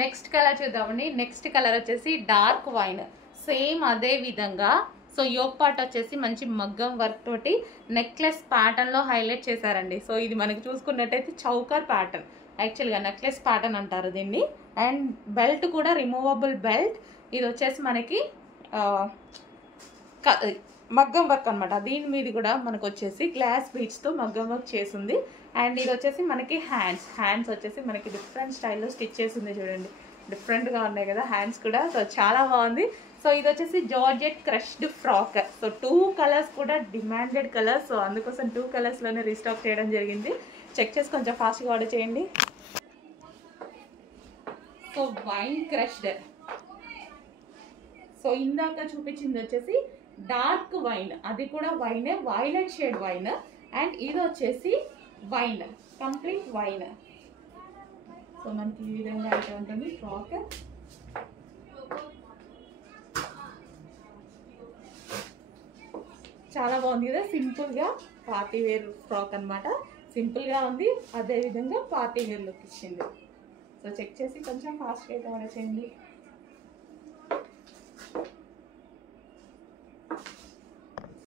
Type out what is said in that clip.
Next colour చూద్దామండి. Next colour వచ్చేసి dark wine. Same అదే విధంగా సో యోక్ పార్ట్ వచ్చేసి మంచి మగ్గం వర్క్ తోటి నెక్లెస్ ప్యాటర్న్ లో హైలైట్ చేశారండి. సో ఇది మనకి చూసుకున్నట్టయితే చౌకర్ ప్యాటర్న్, యాక్చువల్గా నెక్లెస్ ప్యాటర్న్ అంటారు దీన్ని. అండ్ బెల్ట్ కూడా రిమూవబుల్ బెల్ట్. ఇది వచ్చేసి మనకి మగ్గం వర్క్ అనమాట. దీని మీద కూడా మనకు వచ్చేసి గ్లాస్ బీడ్స్ తో మగ్గం వర్క్ చేసింది. అండ్ ఇది వచ్చేసి మనకి హ్యాండ్స్ వచ్చేసి మనకి డిఫరెంట్ స్టైల్లో స్టిచ్ చేసింది. చూడండి డిఫరెంట్ గా ఉన్నాయి కదా హ్యాండ్స్ కూడా. సో చాలా బాగుంది. సో ఇది వచ్చేసి georgette crushed frock. So 2 colours కూడా డిమాండెడ్ కలర్స్. సో అందుకోసం 2 కలర్స్ లోనే రీస్టాక్ చేయడం జరిగింది. చెక్ చేసి కొంచెం ఫాస్ట్గా ఆర్డర్ చేయండి. So wine crushed. సో ఇందాక చూపించింది వచ్చేసి డార్క్ వైన్, అది కూడా వైనే, వైలెట్ షేడ్ వైన్. అండ్ ఇది వచ్చేసి వైన్, కంప్లీట్ వైన్. సో మనకి ఈ విధంగా అయితే ఉంటుంది ఫ్రాక్. చాలా బాగుంది కదా, సింపుల్ గా పార్టీ వేర్ ఫ్రాక్ అనమాట. సింపుల్ గా ఉంది, అదే విధంగా పార్టీ వేర్ లుక్ ఇచ్చింది. సో చెక్ చేసి కొంచెం ఫాస్ట్గా అయితే ఆర్డర్ చేయండి.